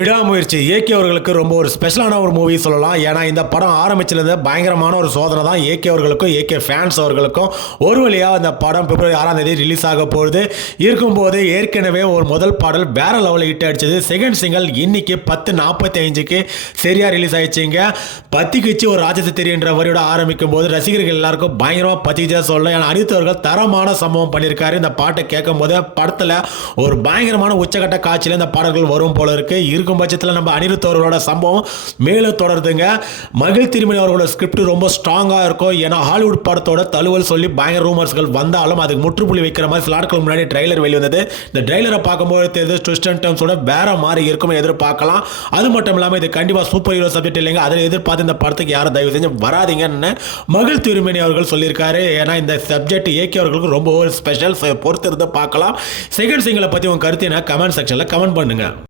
விடாமுயற்சி. ஏகே அவர்களுக்கு ரொம்ப ஒரு ஸ்பெஷலான ஒரு மூவி சொல்லலாம். ஏன்னா இந்த படம் ஆரம்பிச்சிலிருந்து பயங்கரமான ஒரு சோதனை தான். ஏகே அவர்களுக்கும் ஏகே ஃபேன்ஸ் அவர்களுக்கும். ஒரு வழியாக இந்த படம் பிப்ரவரி ஆறாம் தேதி ரிலீஸ் ஆக போகுது. இருக்கும்போது ஏற்கனவே ஒரு முதல் பாடல் வேற லெவலில் ஹிட் அடிச்சது. செகண்ட் சிங்கிள் இன்னைக்கு பத்து நாற்பத்தி அஞ்சுக்கு சரியாக ரிலீஸ் ஆயிடுச்சுங்க. பத்திக்குச்சு ஒரு ராஜத்தை தெரியுன்ற வரியோட ஆரம்பிக்கும் போது ரசிகர்கள் எல்லாருக்கும் பயங்கரமாக பத்திச்சா சொல்லலாம் ஏன்னா அனித் அவர்கள் தரமான சம்பவம் பண்ணியிருக்காரு. இந்த பாட்டை கேட்கும் போது படத்தில் ஒரு பயங்கரமான உச்சகட்ட காட்சியில் இந்த பாடல்கள் வரும் போல இருக்குது இருக்கும் பட்சத்தில் நம்ம அனிருத் அவர்களோட சம்பவம் மேலும் தொடருதுங்க. மகிழ் திருமணி அவர்களோட ஸ்கிரிப்ட் ரொம்ப ஸ்ட்ராங்காக இருக்கும். ஏன்னா ஹாலிவுட் படத்தோட தழுவல் சொல்லி பயங்கர ரூமர்ஸ்கள் வந்தாலும் அதுக்கு முற்றுப்புள்ளி வைக்கிற மாதிரி சில நாட்கள் முன்னாடி ட்ரைலர் வெளிவந்தது. இந்த ட்ரைலரை பார்க்கும்போது தெரியுது ட்விஸ்ட் அண்ட் டர்ம்ஸோட வேற மாதிரி இருக்கும் எதிர்பார்க்கலாம். அது மட்டும் இல்லாமல் இது கண்டிப்பாக சூப்பர் ஹீரோ சப்ஜெக்ட் இல்லைங்க. அதில் எதிர்பார்த்து இந்த படத்துக்கு யாரும் தயவு செஞ்சு வராதீங்கன்னு மகிழ் திருமணி அவர்கள் சொல்லியிருக்காரு. ஏன்னா இந்த சப்ஜெக்ட் ஏகே அவர்களுக்கு ரொம்ப ஒரு ஸ்பெஷல் பொறுத்திருந்து பார்க்கலாம். செகண்ட் சிங்கிளை பற்றி உங்கள் கருத்து என்ன? கமெண்ட் செக்ஷனில் கமெண்ட் பண்ணுங்கள்